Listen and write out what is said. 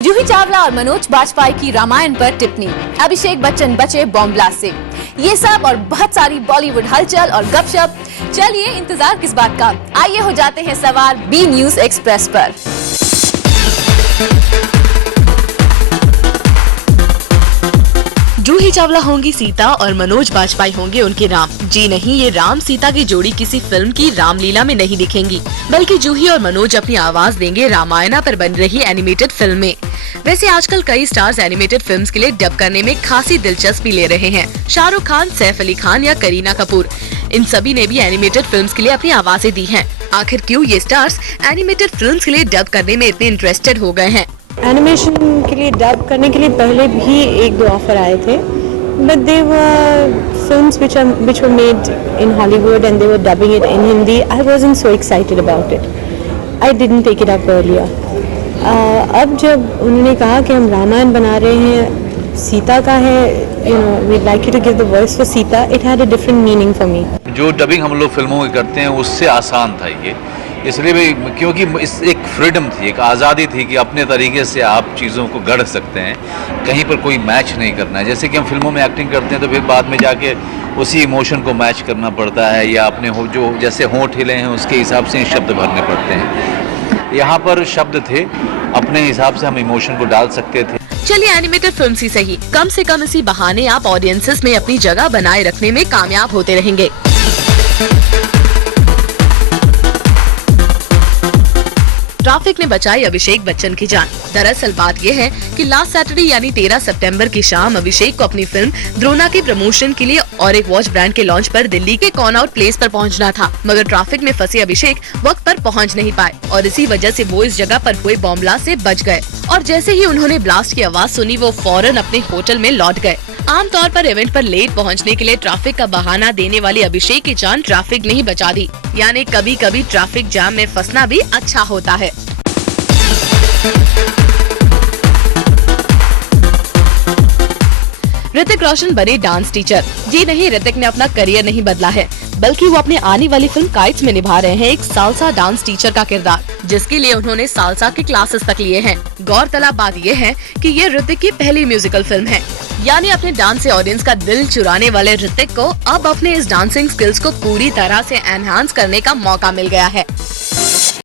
जूही चावला और मनोज बाजपेयी की रामायण पर टिप्पणी, अभिषेक बच्चन बचे बॉम्ब ब्लास्ट से। ये सब और बहुत सारी बॉलीवुड हलचल और गपशप। चलिए इंतजार किस बात का, आइए हो जाते हैं सवार बी न्यूज एक्सप्रेस पर। जूही चावला होंगी सीता और मनोज बाजपेयी होंगे उनके राम। जी नहीं, ये राम सीता की जोड़ी किसी फिल्म की रामलीला में नहीं दिखेंगी, बल्कि जूही और मनोज अपनी आवाज देंगे रामायण पर बन रही एनिमेटेड फिल्म में। वैसे आजकल कई स्टार्स एनिमेटेड फिल्म्स के लिए डब करने में खासी दिलचस्पी ले रहे हैं। शाहरुख खान, सैफ अली खान या करीना कपूर, इन सभी ने भी एनिमेटेड फिल्म्स के लिए अपनी आवाजें दी हैं। आखिर क्यों ये स्टार्स एनिमेटेड फिल्म्स के लिए डब करने में इतने इंटरेस्टेड हो गए हैं? एनिमेशन के लिए डब करने के लिए पहले भी एक दो ऑफर आए थे, but they were films which were made in Hollywood and they were dubbing it in Hindi. I wasn't so excited about it. I didn't take it up earlier. अब जब उन्होंने कहा कि हम रामायण बना रहे हैं, सीता का है, we'd like you to give the voice for Sita, it had a different meaning for me. जो डबिंग हम लोग फिल्मों की करते हैं उससे आसान था ये, इसलिए भी क्योंकि इस एक फ्रीडम थी, एक आज़ादी थी कि अपने तरीके से आप चीज़ों को गढ़ सकते हैं, कहीं पर कोई मैच नहीं करना है। जैसे कि हम फिल्मों में एक्टिंग करते हैं तो फिर बाद में जाके उसी इमोशन को मैच करना पड़ता है, या अपने जो जैसे होंठ हिले हैं उसके हिसाब से शब्द भरने पड़ते हैं। यहाँ पर शब्द थे, अपने हिसाब से हम इमोशन को डाल सकते थे। चलिए एनिमेटेड फिल्म ही सही, कम से कम इसी बहाने आप ऑडियंसेस में अपनी जगह बनाए रखने में कामयाब होते रहेंगे। ट्रैफिक ने बचाई अभिषेक बच्चन की जान। दरअसल बात यह है कि लास्ट सैटरडे यानी 13 सितंबर की शाम अभिषेक को अपनी फिल्म द्रोना के प्रमोशन के लिए और एक वॉच ब्रांड के लॉन्च पर दिल्ली के कॉनॉट प्लेस पर पहुंचना था, मगर ट्रैफिक में फंसे अभिषेक वक्त पर पहुंच नहीं पाए और इसी वजह से वो इस जगह पर हुए बॉम्ब ब्लास्ट से बच गए। और जैसे ही उन्होंने ब्लास्ट की आवाज सुनी, वो फौरन अपने होटल में लौट गए। आमतौर पर इवेंट पर लेट पहुंचने के लिए ट्रैफिक का बहाना देने वाली अभिषेक की जान ट्रैफिक ने ही बचा दी। यानी कभी कभी ट्रैफिक जाम में फंसना भी अच्छा होता है। ऋतिक रोशन बने डांस टीचर। जी नहीं, ऋतिक ने अपना करियर नहीं बदला है, बल्कि वो अपने आने वाली फिल्म काइट्स में निभा रहे हैं एक सालसा डांस टीचर का किरदार, जिसके लिए उन्होंने सालसा के क्लासेस तक लिए हैं। गौरतलब बात ये है कि ये ऋतिक की पहली म्यूजिकल फिल्म है। यानी अपने डांस से ऑडियंस का दिल चुराने वाले ऋतिक को अब अपने इस डांसिंग स्किल्स को पूरी तरह से एनहांस करने का मौका मिल गया है।